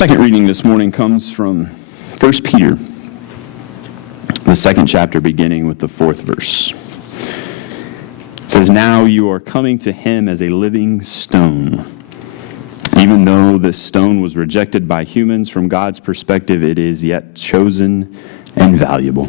second reading this morning comes from 1 Peter, the second chapter, beginning with the 4th verse. It says, "Now you are coming to him as a living stone. Even though this stone was rejected by humans, from God's perspective, it is yet chosen and valuable.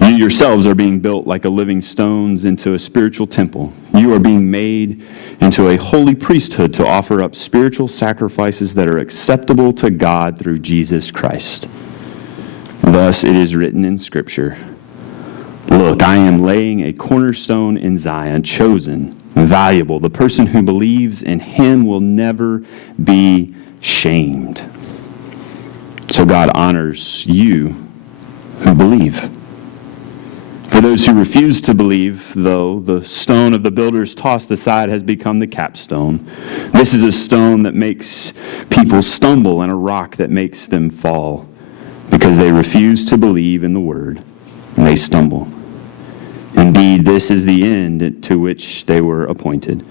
You yourselves are being built like a living stones into a spiritual temple. You are being made into a holy priesthood to offer up spiritual sacrifices that are acceptable to God through Jesus Christ. Thus it is written in Scripture, 'Look, I am laying a cornerstone in Zion, chosen, valuable. The person who believes in him will never be shamed.' So God honors you who believe. For those who refuse to believe, though, the stone of the builders tossed aside has become the capstone. This is a stone that makes people stumble and a rock that makes them fall. Because they refuse to believe in the word, and they stumble. Indeed, this is the end to which they were appointed.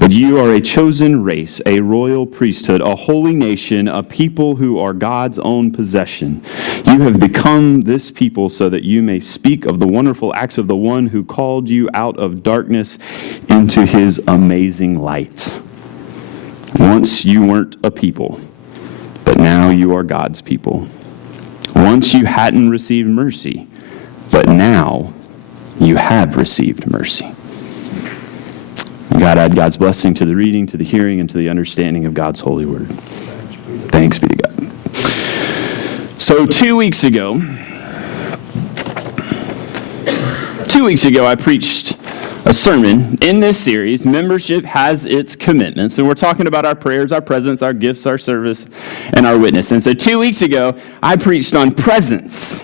But you are a chosen race, a royal priesthood, a holy nation, a people who are God's own possession. You have become this people so that you may speak of the wonderful acts of the one who called you out of darkness into his amazing light. Once you weren't a people, but now you are God's people. Once you hadn't received mercy, but now you have received mercy." God, add God's blessing to the reading, to the hearing, and to the understanding of God's holy word. Thanks be to God. So 2 weeks ago, I preached a sermon in this series, Membership Has Its Commitments. And we're talking about our prayers, our presence, our gifts, our service, and our witness. And so 2 weeks ago, I preached on presence.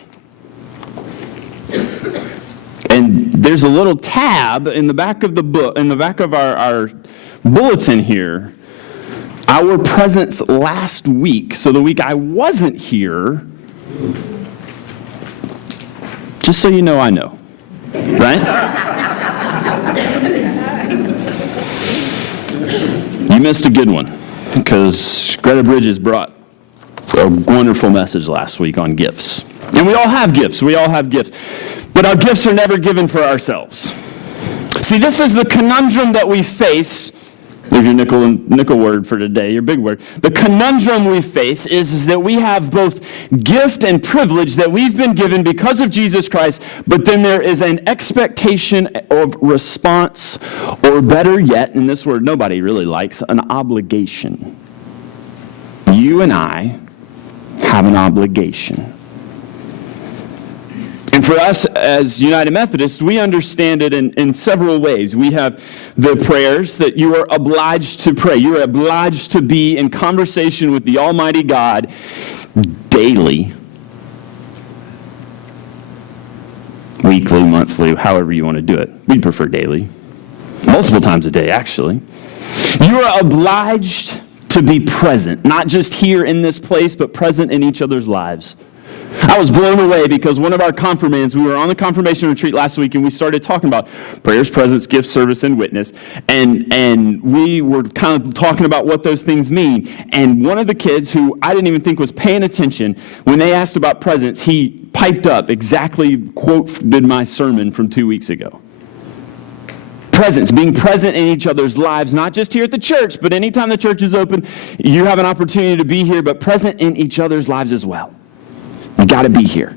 And there's a little tab in the back of the book, in the back of our bulletin here, our presence last week. So the week I wasn't here, just so you know, I know, right? You missed a good one, because Greta Bridges brought a wonderful message last week on gifts. And we all have gifts. But our gifts are never given for ourselves. See, this is the conundrum that we face. There's your nickel word for today, your big word. The conundrum we face is that we have both gift and privilege that we've been given because of Jesus Christ, but then there is an expectation of response, or better yet, and this word nobody really likes, an obligation. You and I have an obligation. And for us as United Methodists, we understand it in several ways. We have the prayers that you are obliged to pray. You are obliged to be in conversation with the Almighty God daily, weekly, monthly, however you want to do it. We prefer daily. Multiple times a day, actually. You are obliged to be present, not just here in this place, but present in each other's lives. I was blown away because one of our confirmands, we were on the confirmation retreat last week, and we started talking about prayers, presence, gift, service, and witness. And we were kind of talking about what those things mean. And one of the kids, who I didn't even think was paying attention, when they asked about presence, he piped up exactly quoted my sermon from 2 weeks ago. Presence, being present in each other's lives, not just here at the church, but anytime the church is open, you have an opportunity to be here, but present in each other's lives as well. You got to be here.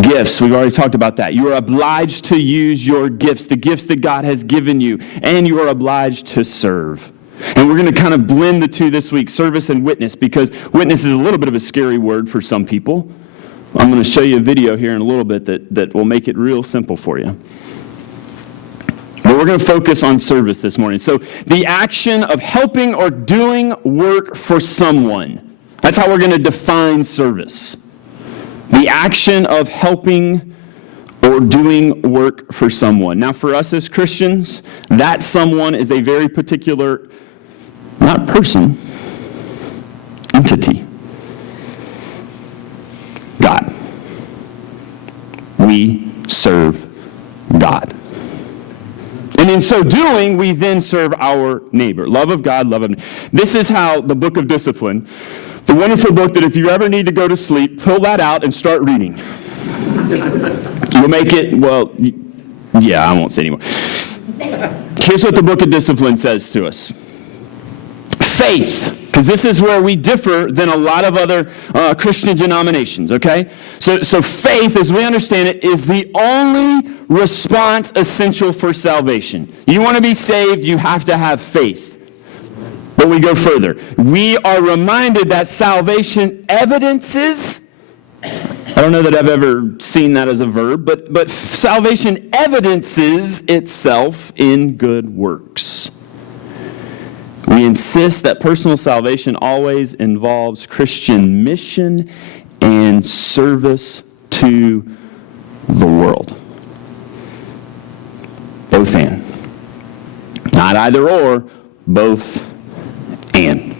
Gifts, we've already talked about that. You are obliged to use your gifts, the gifts that God has given you, and you are obliged to serve. And we're going to kind of blend the two this week, service and witness, because witness is a little bit of a scary word for some people. I'm going to show you a video here in a little bit that will make it real simple for you. But we're going to focus on service this morning. So the action of helping or doing work for someone. That's how we're going to define service. The action of helping or doing work for someone. Now, for us as Christians, that someone is a very particular, not person, entity. God. We serve God. And in so doing, we then serve our neighbor. Love of God, love of neighbor. This is how the book of discipline, the wonderful book that if you ever need to go to sleep, pull that out and start reading. You'll make it, well, yeah, I won't say anymore. Here's what the book of discipline says to us. Faith, because this is where we differ than a lot of other Christian denominations, okay? So faith, as we understand it, is the only response essential for salvation. You want to be saved, you have to have faith. But we go further. We are reminded that salvation evidences, I don't know that I've ever seen that as a verb, but salvation evidences itself in good works. We insist that personal salvation always involves Christian mission and service to the world. Both and. Not either or, both and.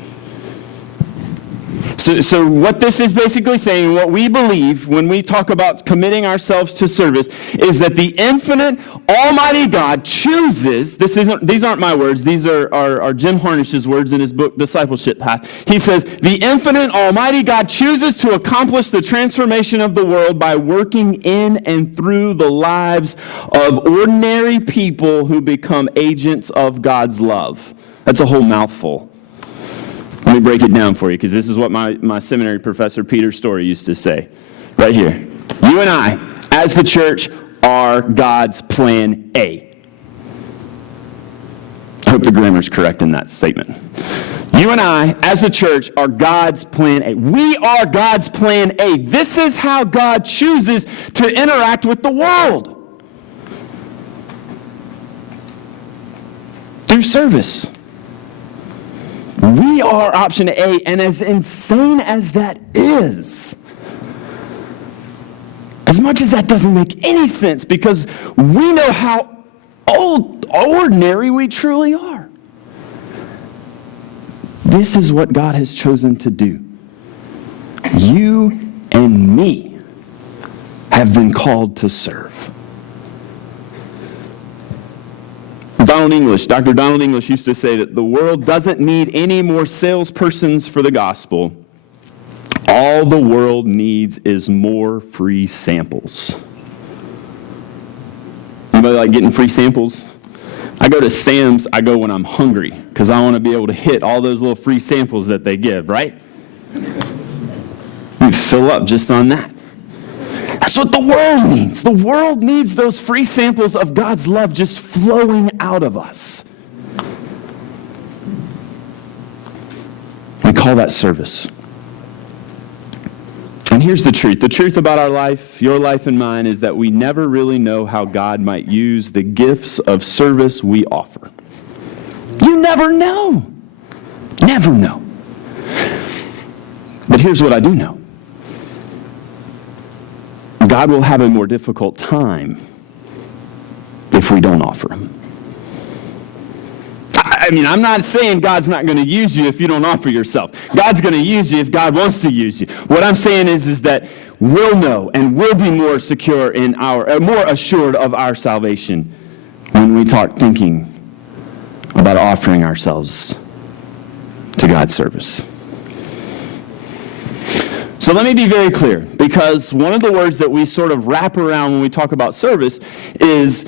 So what this is basically saying, what we believe when we talk about committing ourselves to service, is that the infinite, almighty God chooses, these aren't my words, these are Jim Harnish's words in his book, Discipleship Path. He says, the infinite, almighty God chooses to accomplish the transformation of the world by working in and through the lives of ordinary people who become agents of God's love. That's a whole mouthful. Let me break it down for you, because this is what my seminary professor, Peter Story, used to say. Right here. You and I, as the church, are God's plan A. I hope the grammar's correct in that statement. You and I, as the church, are God's plan A. We are God's plan A. This is how God chooses to interact with the world. Through service. We are option A, and as insane as that is, as much as that doesn't make any sense, because we know how ordinary we truly are, this is what God has chosen to do. You and me have been called to serve. Dr. Donald English used to say that the world doesn't need any more salespersons for the gospel. All the world needs is more free samples. Anybody like getting free samples? I go to Sam's, I go when I'm hungry, because I want to be able to hit all those little free samples that they give, right? You fill up just on that. That's what the world needs. The world needs those free samples of God's love just flowing out of us. We call that service. And here's the truth. The truth about our life, your life and mine, is that we never really know how God might use the gifts of service we offer. You never know. Never know. But here's what I do know. God will have a more difficult time if we don't offer him. I mean, I'm not saying God's not going to use you if you don't offer yourself. God's going to use you if God wants to use you. What I'm saying is that we'll know and we'll be more secure in more assured of our salvation when we start thinking about offering ourselves to God's service. So let me be very clear, because one of the words that we sort of wrap around when we talk about service is,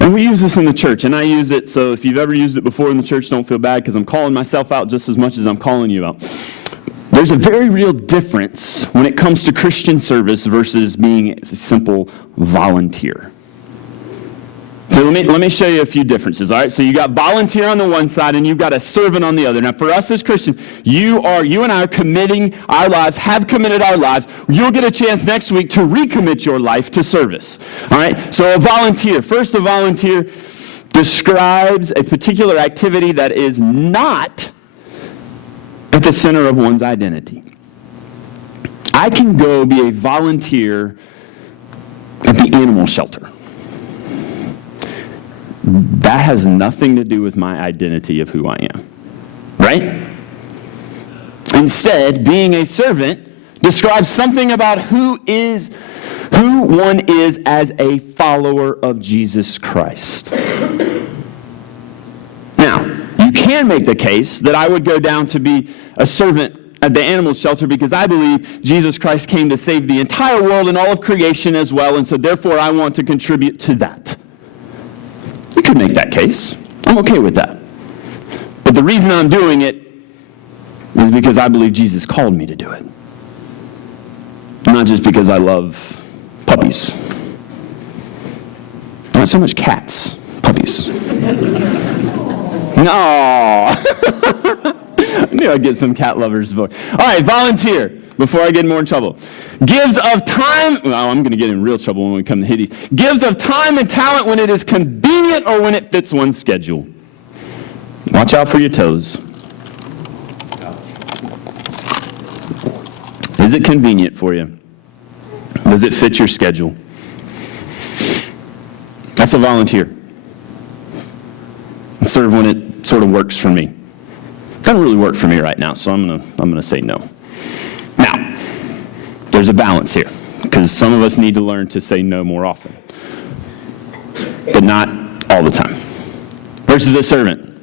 and we use this in the church, and I use it, so if you've ever used it before in the church, don't feel bad, because I'm calling myself out just as much as I'm calling you out. There's a very real difference when it comes to Christian service versus being a simple volunteer. So let me show you a few differences, all right? So you got volunteer on the one side, and you've got a servant on the other. Now, for us as Christians, you and I are committing our lives, have committed our lives. You'll get a chance next week to recommit your life to service, all right? So a volunteer. First, a volunteer describes a particular activity that is not at the center of one's identity. I can go be a volunteer at the animal shelter. That has nothing to do with my identity of who I am, right? Instead, being a servant describes something about who one is as a follower of Jesus Christ. can make the case that I would go down to be a servant at the animal shelter because I believe Jesus Christ came to save the entire world and all of creation as well, and so therefore I want to contribute to that. You could make that case. I'm okay with that. But the reason I'm doing it is because I believe Jesus called me to do it. Not just because I love puppies. Not so much cats, puppies. No. I knew I'd get some cat lovers. All right, volunteer, before I get in more trouble. Gives of time, well, I'm going to get in real trouble when we come to Hittites. Gives of time and talent when it is convenient or when it fits one's schedule. Watch out for your toes. Is it convenient for you? Does it fit your schedule? That's a volunteer. I serve when it sort of works for me. Doesn't really work for me right now, so I'm gonna say no. Now, there's a balance here, because some of us need to learn to say no more often, but not all the time. Versus a servant,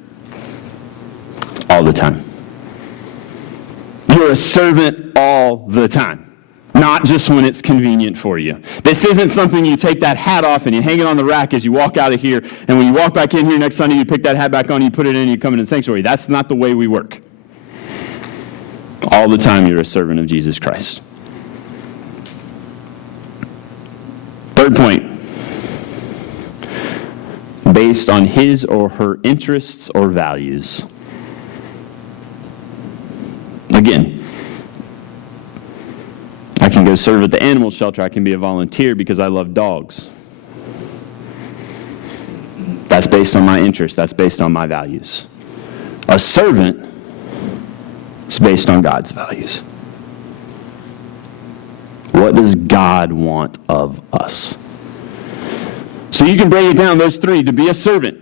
all the time. You're a servant all the time. Not just when it's convenient for you. This isn't something you take that hat off and you hang it on the rack as you walk out of here, and when you walk back in here next Sunday, you pick that hat back on, you put it in, and you come into the sanctuary. That's not the way we work. All the time you're a servant of Jesus Christ. Third point. Based on his or her interests or values. Again, I can go serve at the animal shelter. I can be a volunteer because I love dogs. That's based on my interests. That's based on my values. A servant is based on God's values. What does God want of us? So you can break it down, those three. To be a servant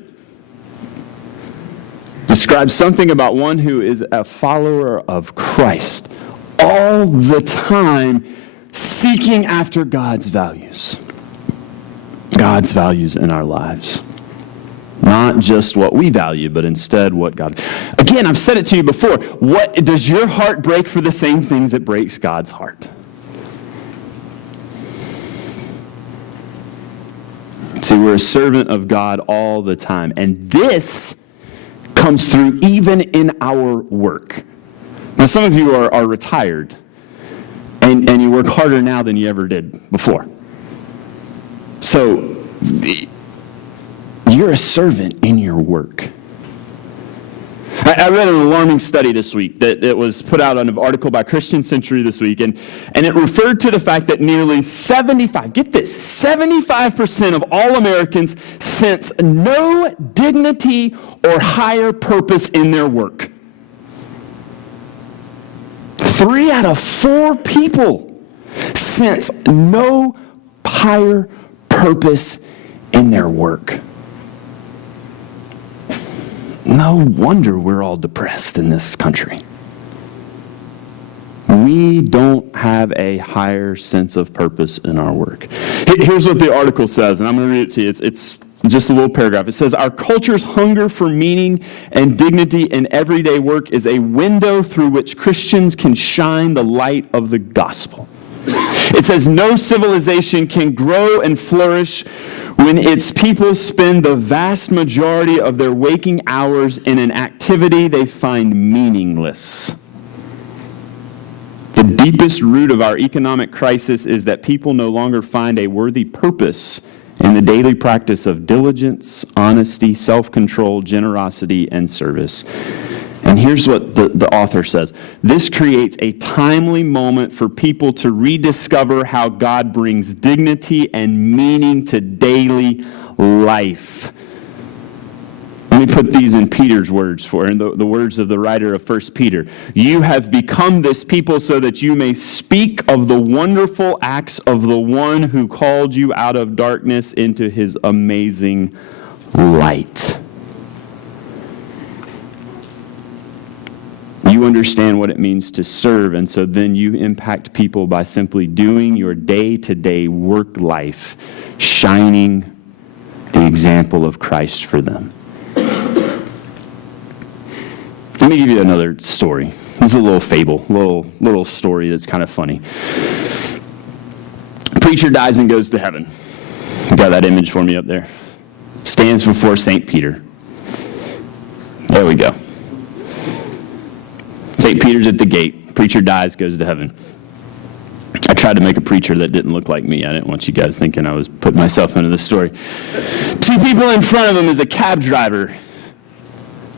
describes something about one who is a follower of Christ, all the time seeking after God's values. God's values in our lives. Not just what we value, but instead what God... Again, I've said it to you before. What does your heart break for the same things that breaks God's heart? See, we're a servant of God all the time. And this comes through even in our work. Now, some of you are retired, and you work harder now than you ever did before. So, you're a servant in your work. I read an alarming study this week that was put out on an article by Christian Century this week, and it referred to the fact that nearly 75% of all Americans sense no dignity or higher purpose in their work. 3 out of 4 people sense no higher purpose in their work. No wonder we're all depressed in this country. We don't have a higher sense of purpose in our work. Here's what the article says, and I'm going to read it to you. It's just a little paragraph. It says, our culture's hunger for meaning and dignity in everyday work is a window through which Christians can shine the light of the gospel. It says, no civilization can grow and flourish when its people spend the vast majority of their waking hours in an activity they find meaningless. The deepest root of our economic crisis is that people no longer find a worthy purpose in the daily practice of diligence, honesty, self-control, generosity, and service. And here's what the author says. This creates a timely moment for people to rediscover how God brings dignity and meaning to daily life. Let me put these in Peter's words in the words of the writer of 1 Peter. You have become this people so that you may speak of the wonderful acts of the one who called you out of darkness into his amazing light. You understand what it means to serve, and so then you impact people by simply doing your day-to-day work life, shining the example of Christ for them. Let me give you another story. This is a little fable, little story that's kind of funny. Preacher dies and goes to heaven. You got that image for me up there? Stands before St. Peter. There we go. St. Peter's at the gate. Preacher dies, goes to heaven. I tried to make a preacher that didn't look like me. I didn't want you guys thinking I was putting myself into this story. Two people in front of him is a cab driver.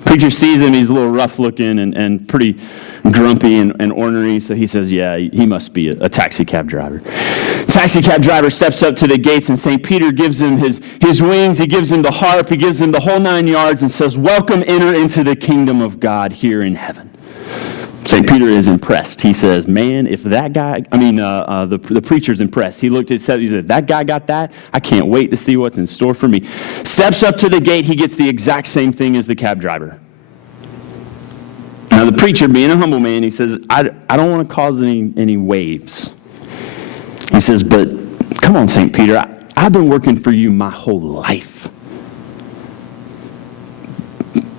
Preacher sees him. He's a little rough looking and pretty grumpy and ornery. So he says, yeah, he must be a taxi cab driver. Taxi cab driver steps up to the gates, and St. Peter gives him his wings. He gives him the harp. He gives him the whole 9 yards and says, welcome, enter into the kingdom of God here in heaven. St. Peter is impressed. He says, man, if that guy, the preacher's impressed. He looked at Seth, he said, that guy got that? I can't wait to see what's in store for me. Steps up to the gate. He gets the exact same thing as the cab driver. Now the preacher, being a humble man, he says, I don't want to cause any waves. He says, but come on, St. Peter, I've been working for you my whole life.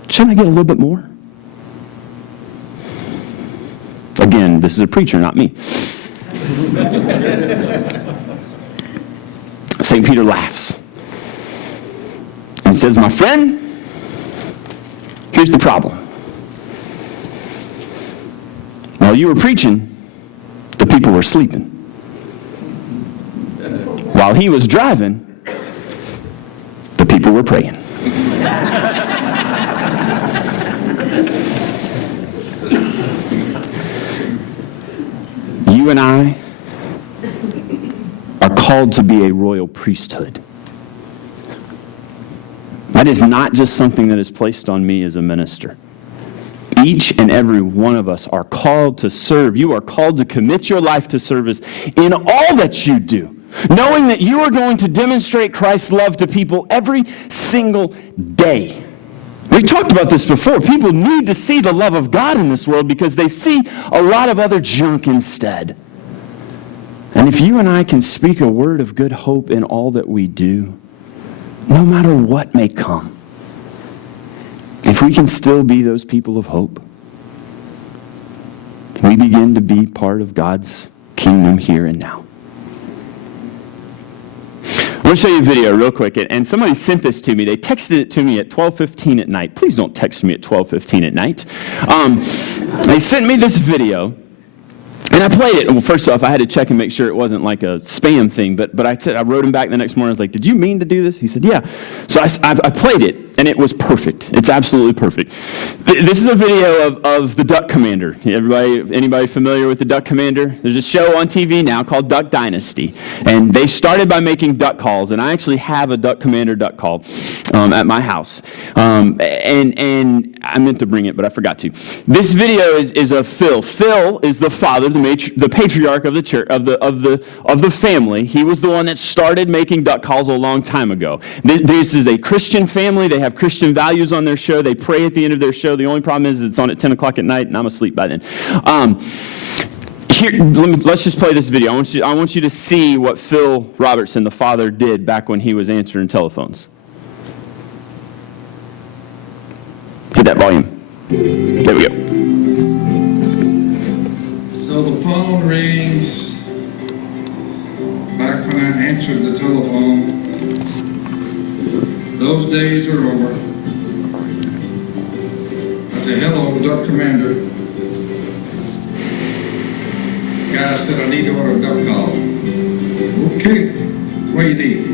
Shouldn't I get a little bit more? Again, this is a preacher, not me. St. Peter laughs and says, my friend, here's the problem. While you were preaching, the people were sleeping. While he was driving, the people were praying. You and I are called to be a royal priesthood. That is not just something that is placed on me as a minister. Each and every one of us are called to serve. You are called to commit your life to service in all that you do, knowing that you are going to demonstrate Christ's love to people every single day. We talked about this before. People need to see the love of God in this world because they see a lot of other junk instead. And if you and I can speak a word of good hope in all that we do, no matter what may come, if we can still be those people of hope, we begin to be part of God's kingdom here and now. I want to show you a video real quick, and somebody sent this to me. They texted it to me at 12:15 at night. Please don't text me at 12:15 at night. They sent me this video, and I played it. Well, first off, I had to check and make sure it wasn't like a spam thing, but I wrote him back the next morning. I was like, did you mean to do this? He said, yeah. So I played it, and it was perfect. It's absolutely perfect. This is a video of the Duck Commander. Anybody familiar with the Duck Commander? There's a show on TV now called Duck Dynasty, and they started by making duck calls, and I actually have a Duck Commander duck call at my house. And I meant to bring it, but I forgot to. This video is of Phil. Phil is the father, the patriarch of the church, of the family. He was the one that started making duck calls a long time ago. This is a Christian family. They have Christian values on their show. They pray at the end of their show. The only problem is it's on at 10 o'clock at night, and I'm asleep by then. Let's just play this video. I want you to see what Phil Robertson, the father, did back when he was answering telephones. Hit that volume. There we go. So the phone rings. Back when I answered the telephone, those days are over. I said, hello, Duck Commander. The guy said, I need to order a duck call. Okay, what do you need?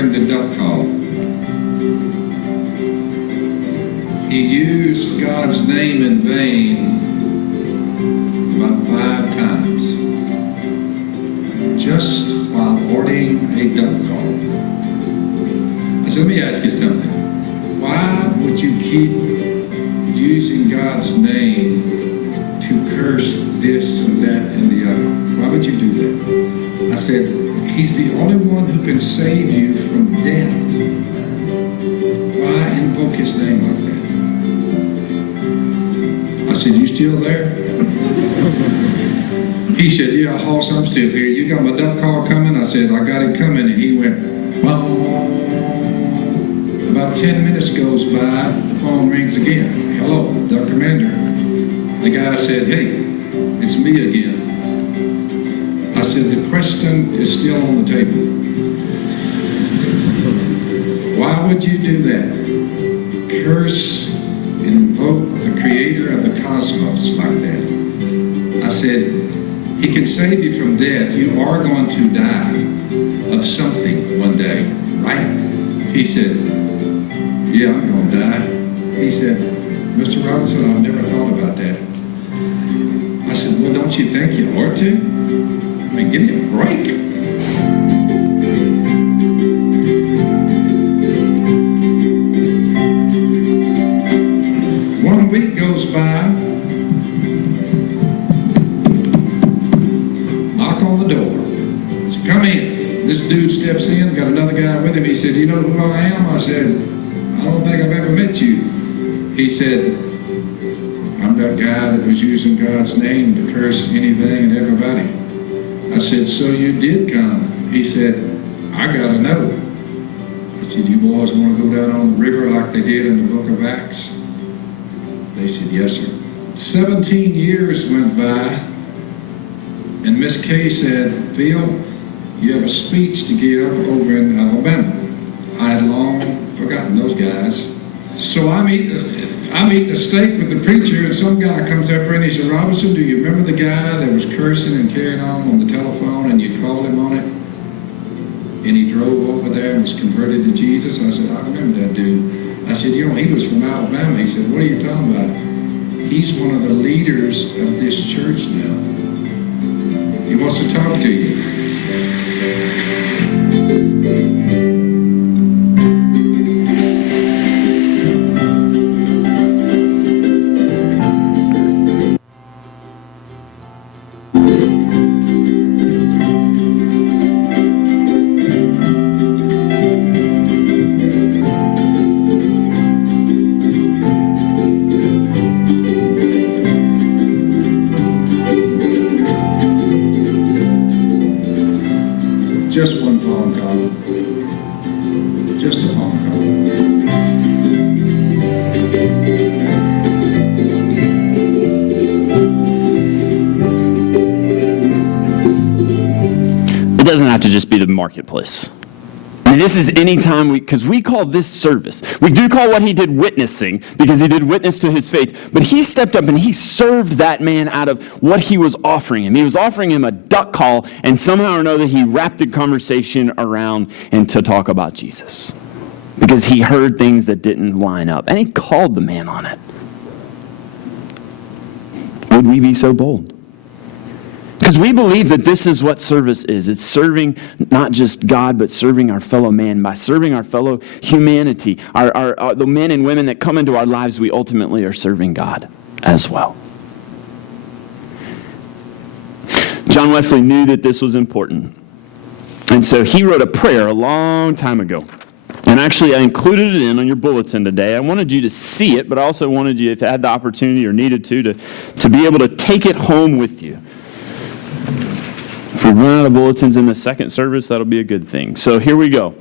The duck call. He used God's name in vain about 5 times, just while ordering a duck call. I said, let me ask you something. Why would you keep using God's name to curse this and that and the other? Why would you do that? I said, He's the only one who can save you from death. Why invoke His name like that? I said, you still there? He said, yeah, Hoss, I'm still here. You got my duck call coming? I said, I got it coming. And he went, "Bong." About 10 minutes goes by, the phone rings again. Hello, Duck Commander. The guy said, hey, it's me again. I said, the question is still on the table. Why would you do that? Curse and invoke the creator of the cosmos like that? I said, he can save you from death. You are going to die of something one day, right? He said, yeah, I'm going to die. He said, Mr. Robinson, I've never thought about that. I said, well, don't you think you ought to? I mean, give me a break. One week goes by. Knock on the door. I said, come in. This dude steps in, got another guy with him. He said, you know who I am? I said, I don't think I've ever met you. He said, I'm that guy that was using God's name to curse anything and everybody. I said, so you did come? He said, I gotta know. I said, you boys want to go down on the river like they did in the book of Acts? They said, yes, sir. 17 years went by, and Miss Kay said, Phil, you have a speech to give over in Alabama. I had long forgotten those guys. So I'm eating a steak with the preacher, and some guy comes up and he said, Robinson, do you remember the guy that was cursing and carrying on the telephone, and you called him on it? And he drove over there and was converted to Jesus? I said, I remember that dude. I said, you know, he was from Alabama. He said, what are you talking about? He's one of the leaders of this church now. He wants to talk to you. Just one phone call. Just a phone call. It doesn't have to just be the marketplace. I mean, this is any time because we call this service. We do call what he did witnessing, because he did witness to his faith. But he stepped up and he served that man out of what he was offering him. He was offering him a duck call, and somehow or another he wrapped the conversation around and to talk about Jesus. Because he heard things that didn't line up. And he called the man on it. Would we be so bold? Because we believe that this is what service is. It's serving not just God, but serving our fellow man. By serving our fellow humanity, the men and women that come into our lives, we ultimately are serving God as well. John Wesley knew that this was important. And so he wrote a prayer a long time ago. And actually, I included it in on your bulletin today. I wanted you to see it, but I also wanted you, if you had the opportunity or needed to be able to take it home with you. If we run out of bulletins in the second service, that'll be a good thing. So here we go.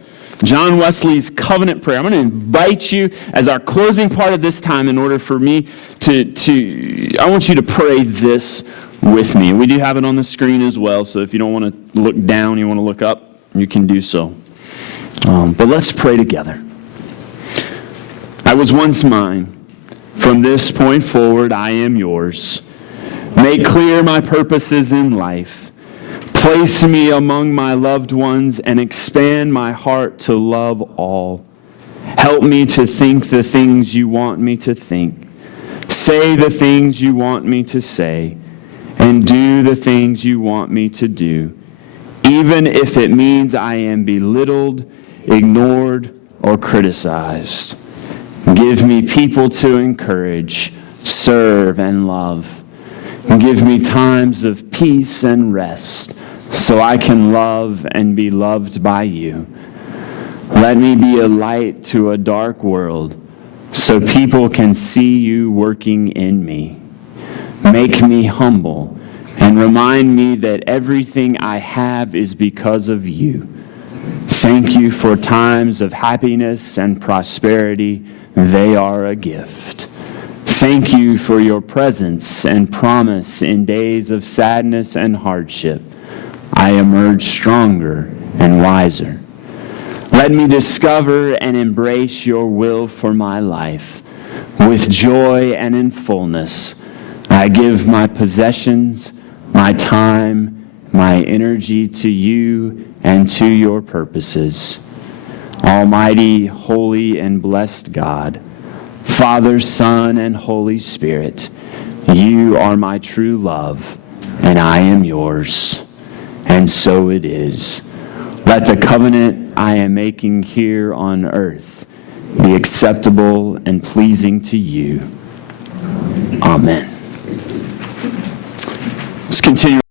John Wesley's covenant prayer. I'm going to invite you as our closing part of this time in order for me I want you to pray this with me. We do have it on the screen as well, so if you don't want to look down, you want to look up, you can do so. But let's pray together. I was once mine. From this point forward, I am yours. Make clear my purposes in life. Place me among my loved ones and expand my heart to love all. Help me to think the things you want me to think. Say the things you want me to say. And do the things you want me to do. Even if it means I am belittled, ignored, or criticized. Give me people to encourage, serve, and love. Give me times of peace and rest so I can love and be loved by you. Let me be a light to a dark world so people can see you working in me. Make me humble and remind me that everything I have is because of you. Thank you for times of happiness and prosperity. They are a gift. Thank you for your presence and promise in days of sadness and hardship. I emerge stronger and wiser. Let me discover and embrace your will for my life. With joy and in fullness, I give my possessions, my time, my energy to you and to your purposes. Almighty, holy, and blessed God, Father, Son, and Holy Spirit, you are my true love, and I am yours. And so it is. Let the covenant I am making here on earth be acceptable and pleasing to you. Amen. Let's continue.